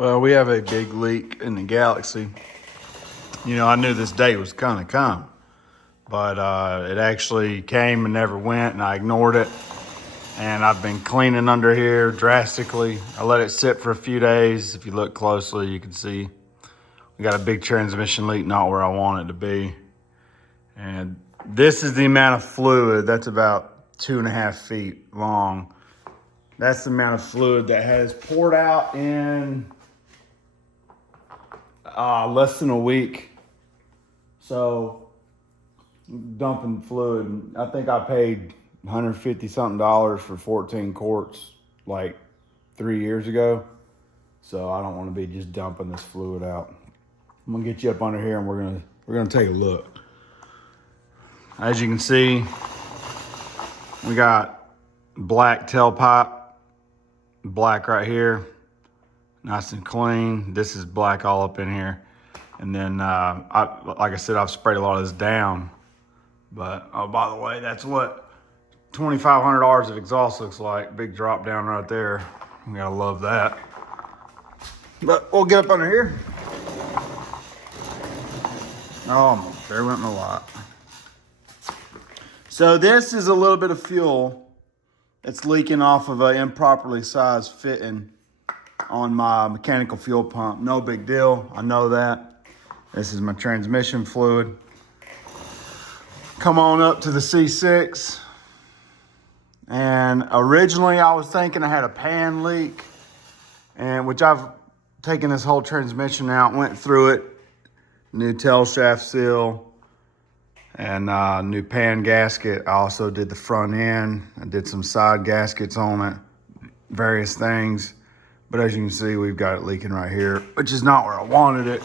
Well, we have a big leak in the Galaxie. You know, I knew this day was gonna come, but it actually came and never went, and I ignored it. And I've been cleaning under here drastically. I let it sit for a few days. If you look closely, you can see we got a big transmission leak, not where I want it to be. And this is the amount of fluid. That's about 2.5 feet long. That's the amount of fluid that has poured out in less than a week. So dumping fluid. I think I paid $150 something for 14 quarts like 3 years ago. So I don't want to be just dumping this fluid out. I'm gonna get you up under here and we're gonna take a look. As you can see, we got black tailpipe, black right here, nice and clean. This is black all up in here. And then, like I said, I've sprayed a lot of this down. But, oh, by the way, that's what $2,500 of exhaust looks like. Big drop down right there. We gotta love that. But we'll get up under here. Oh, there went my lot. So this is a little bit of fuel that's leaking off of an improperly sized fitting on my mechanical fuel pump. No big deal, I know that. This is my transmission fluid. Come on up to the C6. And originally I was thinking I had a pan leak, and which I've taken this whole transmission out, went through it, new tail shaft seal, and new pan gasket. I also did the front end. I did some side gaskets on it, various things. But as you can see, we've got it leaking right here, which is not where I wanted it.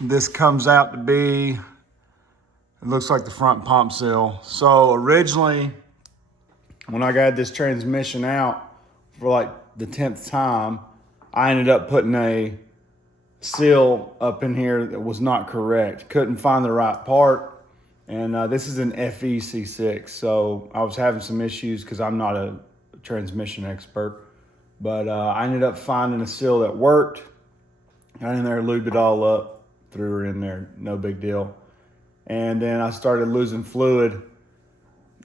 This comes out to be, it looks like the front pump seal. So originally, when I got this transmission out for like the 10th time, I ended up putting a seal up in here that was not correct. Couldn't find the right part. And this is an FEC6. So I was having some issues because I'm not a transmission expert. But I ended up finding a seal that worked. Got in there, lubed it all up, threw her in there, no big deal. And then I started losing fluid,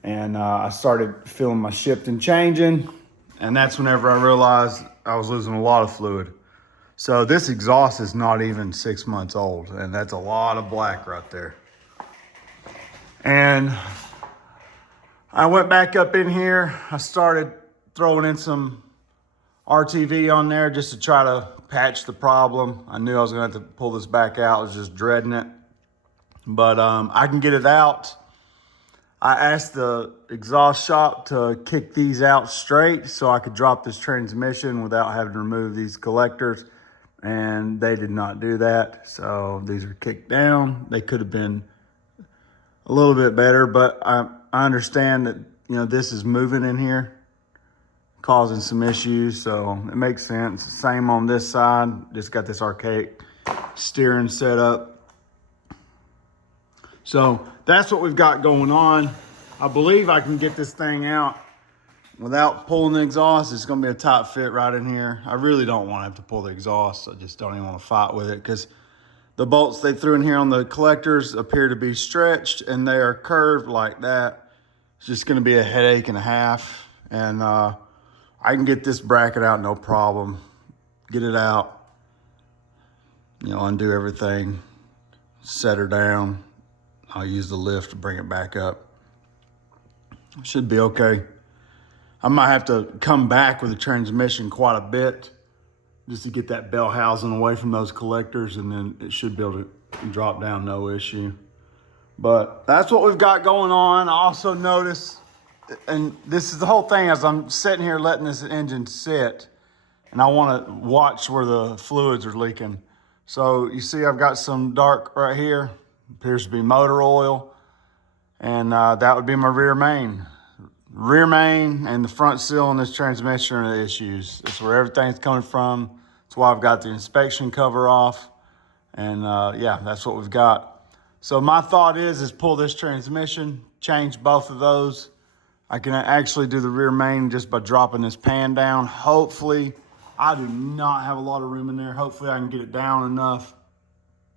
and I started feeling my shifting changing. And that's whenever I realized I was losing a lot of fluid. So this exhaust is not even 6 months old, and that's a lot of black right there. And I went back up in here. I started throwing in some RTV on there just to try to patch the problem. I knew I was gonna have to pull this back out. I was just dreading it. But I can get it out. I asked the exhaust shop to kick these out straight so I could drop this transmission without having to remove these collectors. And they did not do that. So these are kicked down. They could have been a little bit better, but I understand that, you know, this is moving in here, causing some issues, so it makes sense. Same on this side, just got this archaic steering set up. So that's what we've got going on. I believe I can get this thing out without pulling the exhaust. It's gonna be a tight fit right in here. I really don't want to have to pull the exhaust. I just don't even want to fight with it because the bolts they threw in here on the collectors appear to be stretched and they are curved like that. It's just gonna be a headache and a half. And I can get this bracket out, no problem. Get it out, you know, undo everything, set her down. I'll use the lift to bring it back up. Should be okay. I might have to come back with the transmission quite a bit just to get that bell housing away from those collectors, and then it should be able to drop down, no issue. But that's what we've got going on. I also noticed, and this is the whole thing, as I'm sitting here letting this engine sit, and I want to watch where the fluids are leaking. So you see I've got some dark right here, appears to be motor oil, and that would be my rear main. Rear main and the front seal on this transmission are the issues. That's where everything's coming from. That's why I've got the inspection cover off. And yeah, that's what we've got. So my thought is pull this transmission, change both of those. I can actually do the rear main just by dropping this pan down. Hopefully I do not have a lot of room in there. Hopefully I can get it down enough,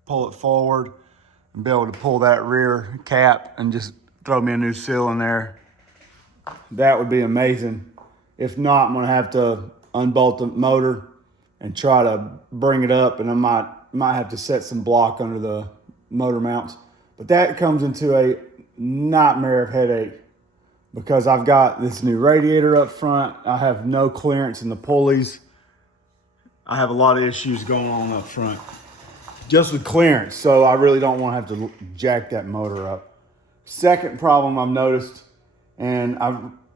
pull it forward, and be able to pull that rear cap and just throw me a new seal in there. That would be amazing. If not, I'm gonna have to unbolt the motor and try to bring it up, and I might have to set some block under the motor mounts. But that comes into a nightmare of headache because I've got this new radiator up front. I have no clearance in the pulleys. I have a lot of issues going on up front just with clearance. So I really don't want to have to jack that motor up. Second problem I've noticed, and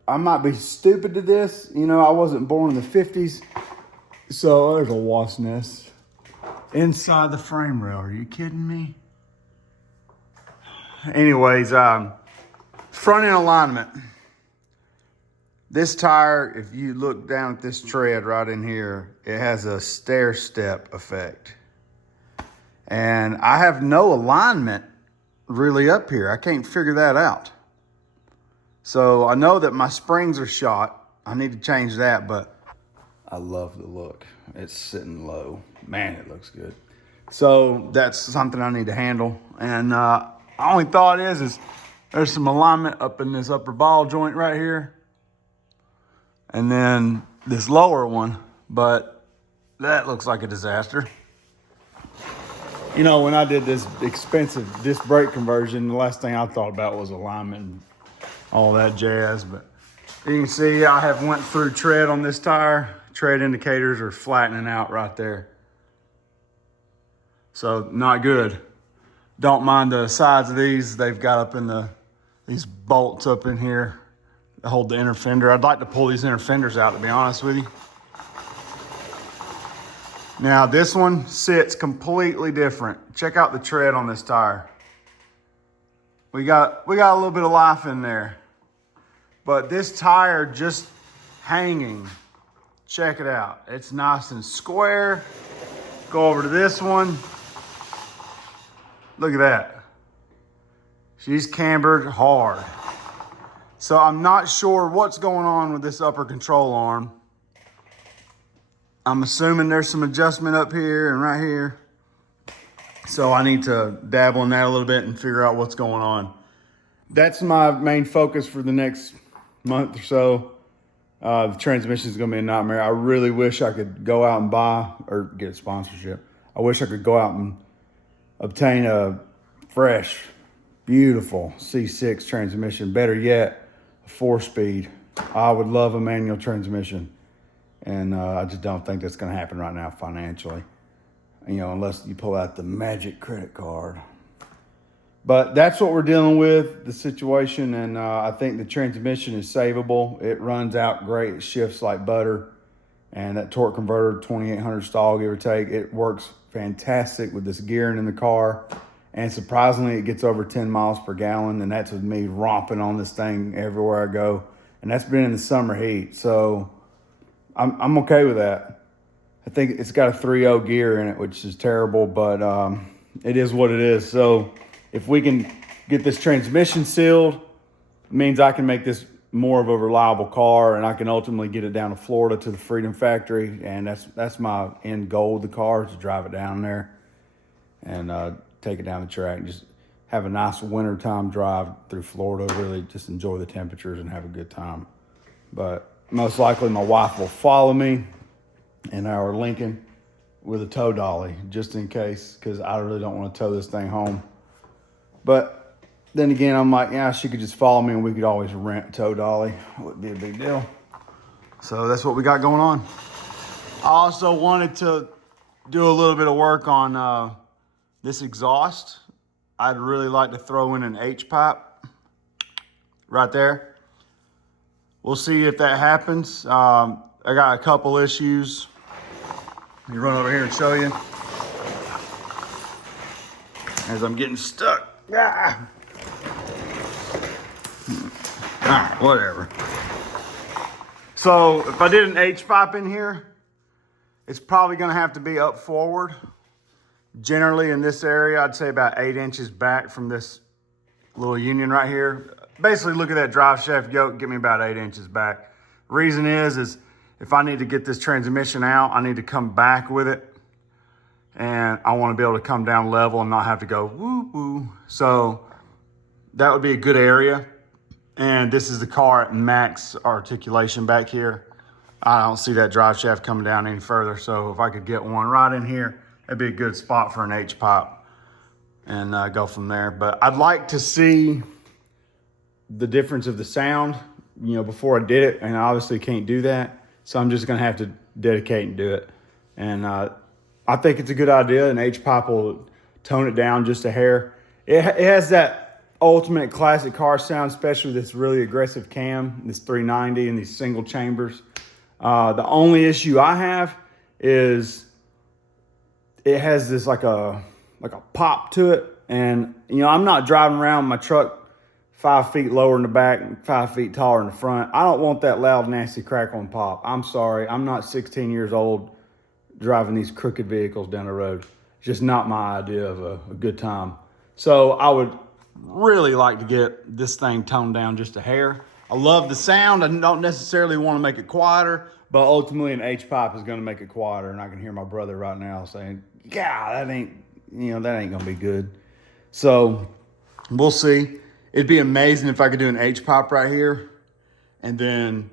I might be stupid to this. You know, I wasn't born in the 50s. So there's a wasp nest inside the frame rail. Are you kidding me? Anyways, front end alignment. This tire, if you look down at this tread right in here, it has a stair step effect. And I have no alignment really up here. I can't figure that out. So I know that my springs are shot. I need to change that, but I love the look. It's sitting low. Man, it looks good. So that's something I need to handle. And the only thought is there's some alignment up in this upper ball joint right here. And then this lower one, but that looks like a disaster. You know, when I did this expensive disc brake conversion, the last thing I thought about was alignment and all that jazz. But you can see I have went through tread on this tire. Tread indicators are flattening out right there. So not good. Don't mind the size of these. They've got up in these bolts up in here to hold the inner fender. I'd like to pull these inner fenders out, to be honest with you. Now this one sits completely different. Check out the tread on this tire. We got a little bit of life in there. But this tire just hanging, check it out. It's nice and square. Go over to this one. Look at that. She's cambered hard. So I'm not sure what's going on with this upper control arm. I'm assuming there's some adjustment up here and right here. So I need to dabble in that a little bit and figure out what's going on. That's my main focus for the next month or so. The transmission is going to be a nightmare. I really wish I could go out and buy or get a sponsorship. I wish I could go out and obtain a fresh, beautiful C6 transmission. Better yet, a 4-speed. I would love a manual transmission. And I just don't think that's going to happen right now financially. You know, unless you pull out the magic credit card. But that's what we're dealing with, the situation. And I think the transmission is savable. It runs out great. It shifts like butter. And that torque converter, 2800 stall, give or take, it works fantastic with this gearing in the car. And surprisingly, it gets over 10 miles per gallon. And that's with me romping on this thing everywhere I go. And that's been in the summer heat. So I'm okay with that. I think it's got a 3.0 gear in it, which is terrible, but it is what it is. So if we can get this transmission sealed, it means I can make this more of a reliable car, and I can ultimately get it down to Florida to the Freedom Factory. And that's my end goal with the car, is to drive it down there and take it down the track and just have a nice wintertime drive through Florida, really just enjoy the temperatures and have a good time. But most likely my wife will follow me in our Lincoln with a tow dolly, just in case, because I really don't want to tow this thing home. But then again, I'm like, yeah, she could just follow me and we could always rent a tow dolly. It wouldn't be a big deal. So that's what we got going on. I also wanted to do a little bit of work on this exhaust. I'd really like to throw in an H-pipe right there. We'll see if that happens. I got a couple issues. Let me run over here and show you. As I'm getting stuck. Ah. All right, whatever. So if I did an H-pipe in here, it's probably gonna have to be up forward. Generally in this area, I'd say about 8 inches back from this little union right here. Basically look at that drive shaft yoke, get me about 8 inches back. Reason is if I need to get this transmission out, I need to come back with it. And I want to be able to come down level and not have to go woo woo. So that would be a good area. And this is the car at max articulation back here. I don't see that drive shaft coming down any further. So if I could get one right in here, that'd be a good spot for an H-pipe and go from there. But I'd like to see the difference of the sound, before I did it. And I obviously can't do that. So I'm just going to have to dedicate and do it. And I think it's a good idea. An H-pipe will tone it down just a hair. It has that ultimate classic car sound, especially this really aggressive cam, this 390 and these single chambers. The only issue I have is it has this like a pop to it. And, I'm not driving around my truck 5 feet lower in the back and 5 feet taller in the front. I don't want that loud, nasty crackle and pop. I'm sorry. I'm not 16 years old driving these crooked vehicles down the road. It's just not my idea of a good time. So I would really like to get this thing toned down just a hair. I love the sound. I don't necessarily want to make it quieter, but ultimately an H-pipe is going to make it quieter. And I can hear my brother right now saying, yeah, that ain't going to be good. So we'll see. It'd be amazing if I could do an H-pipe right here and then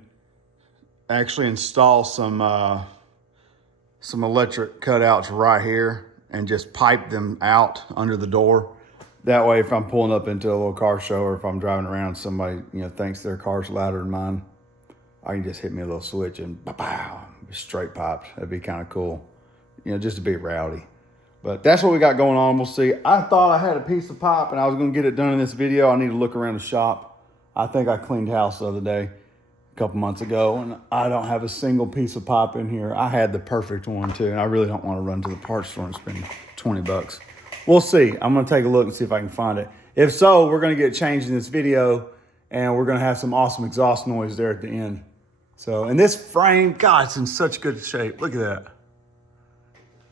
actually install some electric cutouts right here and just pipe them out under the door. That way, if I'm pulling up into a little car show or if I'm driving around, somebody, thinks their car's louder than mine, I can just hit me a little switch and pow, straight piped. That'd be kind of cool, just to be rowdy. But that's what we got going on. We'll see. I thought I had a piece of pipe and I was going to get it done in this video. I need to look around the shop. I think I cleaned house the other day, a couple months ago, and I don't have a single piece of pipe in here. I had the perfect one too, and I really don't want to run to the parts store and spend 20 bucks. We'll see. I'm going to take a look and see if I can find it. If so, we're going to get changed in this video, and we're going to have some awesome exhaust noise there at the end. So, and this frame, God, it's in such good shape. Look at that.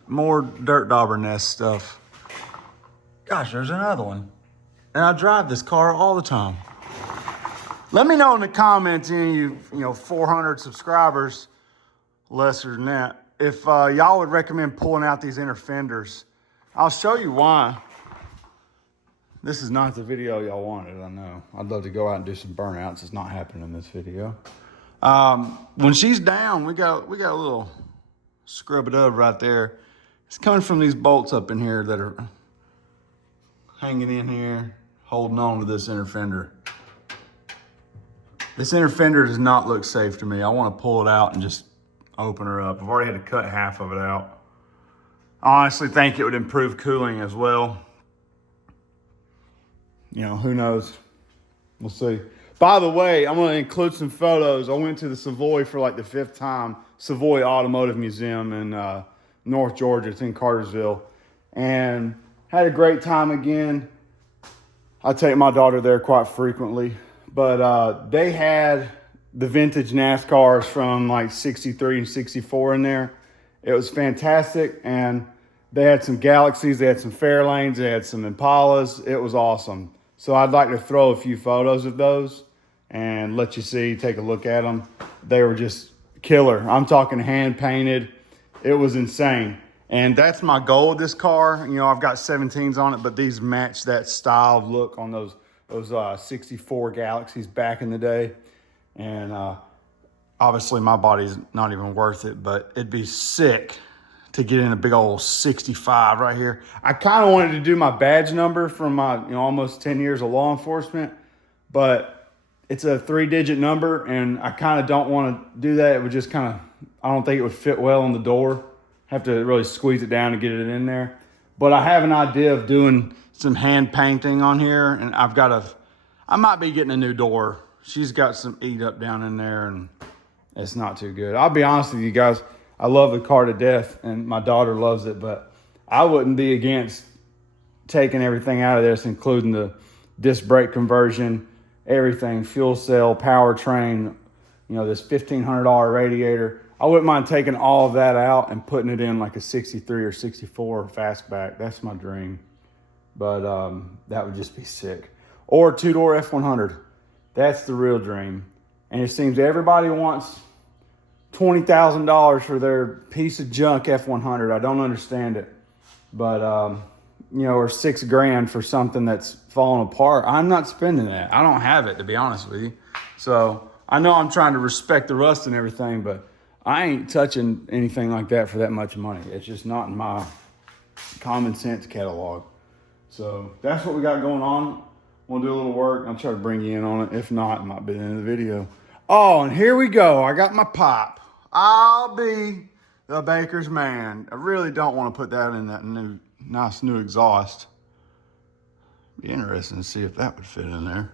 More dirt dauber nest stuff. Gosh, there's another one. And I drive this car all the time. Let me know in the comments, you 400 subscribers, lesser than that, if y'all would recommend pulling out these inner fenders. I'll show you why. This is not the video y'all wanted, I know. I'd love to go out and do some burnouts. It's not happening in this video. When she's down, we got a little scrub-a-dub right there. It's coming from these bolts up in here that are hanging in here, holding on to this inner fender. This inner fender does not look safe to me. I want to pull it out and just open her up. I've already had to cut half of it out. I honestly think it would improve cooling as well. Who knows? We'll see. By the way, I'm going to include some photos. I went to the Savoy for like the 5th time, Savoy Automotive Museum in North Georgia. It's in Cartersville. And had a great time again. I take my daughter there quite frequently. But they had the vintage NASCARs from like 63 and 64 in there. It was fantastic. And they had some Galaxies, they had some Fairlanes, they had some Impalas. It was awesome. So I'd like to throw a few photos of those and let you see, take a look at them. They were just killer. I'm talking hand painted. It was insane. And that's my goal with this car. I've got 17s on it, but these match that styled look on those 64 Galaxies back in the day. And obviously my body's not even worth it, but it'd be sick to get in a big old 65 right here. I kind of wanted to do my badge number from my almost 10 years of law enforcement, but it's a 3-digit number and I kind of don't want to do that. It would just I don't think it would fit well on the door. Have to really squeeze it down to get it in there. But I have an idea of doing some hand painting on here, and I might be getting a new door. She's got some eat up down in there and it's not too good. I'll be honest with you guys. I love the car to death and my daughter loves it, but I wouldn't be against taking everything out of this, including the disc brake conversion, everything, fuel cell, powertrain, this $1,500 radiator. I wouldn't mind taking all of that out and putting it in like a 63 or 64 fastback. That's my dream. But that would just be sick. Or 2-door F100. That's the real dream. And it seems everybody wants $20,000 for their piece of junk F100. I don't understand it. But, you know, or $6,000 for something that's falling apart. I'm not spending that. I don't have it, to be honest with you. So I know I'm trying to respect the rust and everything, but I ain't touching anything like that for that much money. It's just not in my common sense catalog. So that's what we got going on. We'll do a little work. I'll try to bring you in on it. If not, it might be the end of the video. Oh, and here we go. I got my pipe. I'll be the baker's man. I really don't want to put that in that nice new exhaust. Be interesting to see if that would fit in there.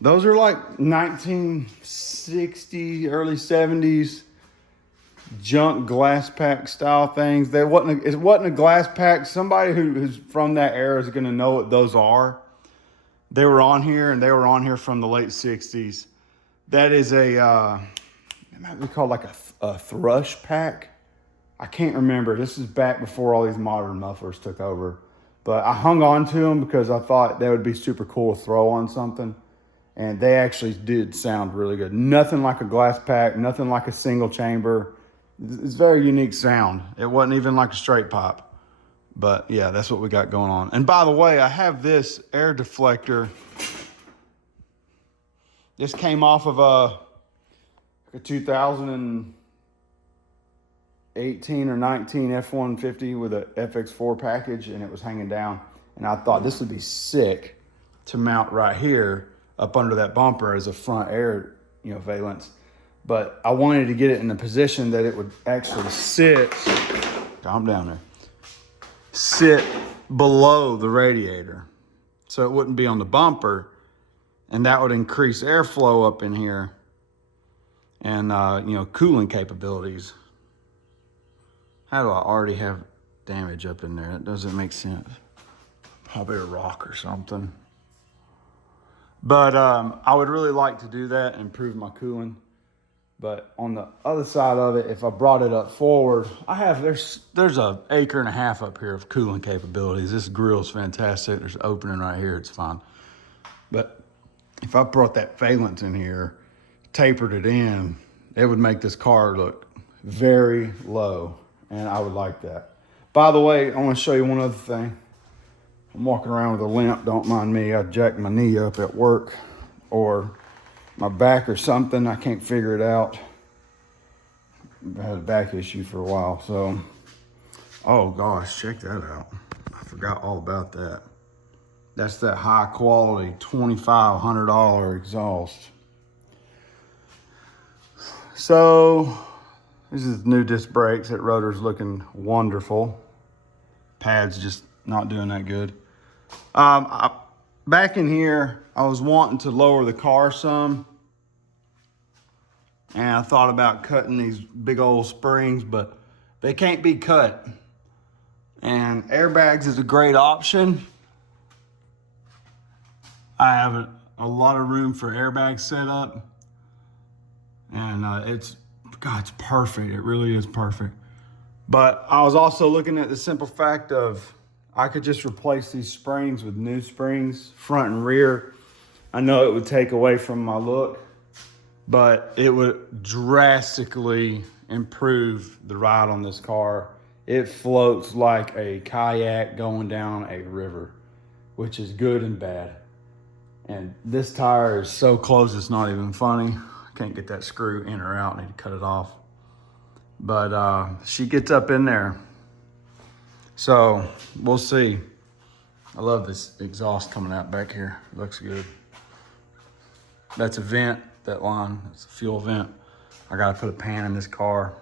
Those are like 1960, early 70s junk glass pack style things. It wasn't a glass pack. Somebody who's from that era is going to know what those are. They were on here, and they were on here from the late 60s. That is it might be called like a thrush pack. I can't remember. This is back before all these modern mufflers took over. But I hung on to them because I thought that would be super cool to throw on something. And they actually did sound really good. Nothing like a glass pack, nothing like a single chamber. It's a very unique sound. It wasn't even like a straight pipe. But yeah, that's what we got going on. And by the way, I have this air deflector. This came off of a 2018 or 19 F-150 with a FX4 package, and it was hanging down. And I thought this would be sick to mount right here up under that bumper as a front air, valence. But I wanted to get it in a position that it would actually sit, calm down there, sit below the radiator. So it wouldn't be on the bumper, and that would increase airflow up in here and, cooling capabilities. How do I already have damage up in there? That doesn't make sense. Probably a rock or something. But I would really like to do that and improve my cooling. But on the other side of it, if I brought it up forward, there's an acre and a half up here of cooling capabilities. This grill's fantastic. There's an opening right here. It's fine. But if I brought that valence in here, tapered it in, it would make this car look very low. And I would like that. By the way, I want to show you one other thing. I'm walking around with a limp, don't mind me. I jacked my knee up at work or my back or something. I can't figure it out. I had a back issue for a while, so. Oh gosh, check that out. I forgot all about that. That's that high quality $2,500 exhaust. So, this is new disc brakes. That rotor's looking wonderful. Pad's just not doing that good. Back in here, I was wanting to lower the car some. And I thought about cutting these big old springs, but they can't be cut. And airbags is a great option. I have a lot of room for airbags set up. And it's perfect. It really is perfect. But I was also looking at the simple fact of I could just replace these springs with new springs, front and rear. I know it would take away from my look, but it would drastically improve the ride on this car. It floats like a kayak going down a river, which is good and bad. And this tire is so close, it's not even funny. I can't get that screw in or out. I need to cut it off. But she gets up in there. So we'll see. I love this exhaust coming out back here. It looks good. That's a vent, that line. That's a fuel vent. I gotta put a pan in this car.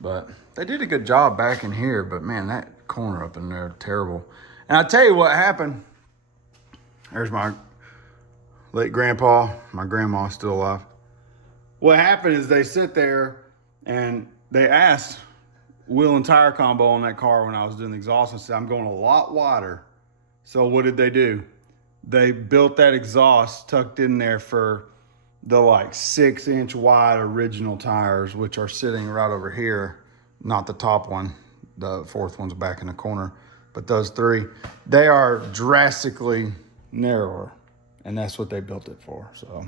But they did a good job back in here, but man, that corner up in there, terrible. And I'll tell you what happened. There's my late grandpa. My grandma's still alive. What happened is they sit there and they asked wheel and tire combo on that car when I was doing the exhaust and said, I'm going a lot wider. So what did they do? They built that exhaust tucked in there for the like 6-inch wide original tires, which are sitting right over here. Not the top one. The fourth one's back in the corner. But those three, they are drastically narrower. And that's what they built it for. So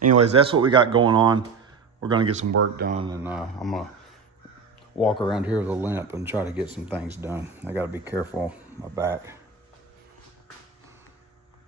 anyways, that's what we got going on. we're gonna get some work done, and I'm gonna walk around here with a limp and try to get some things done. I gotta be careful my back.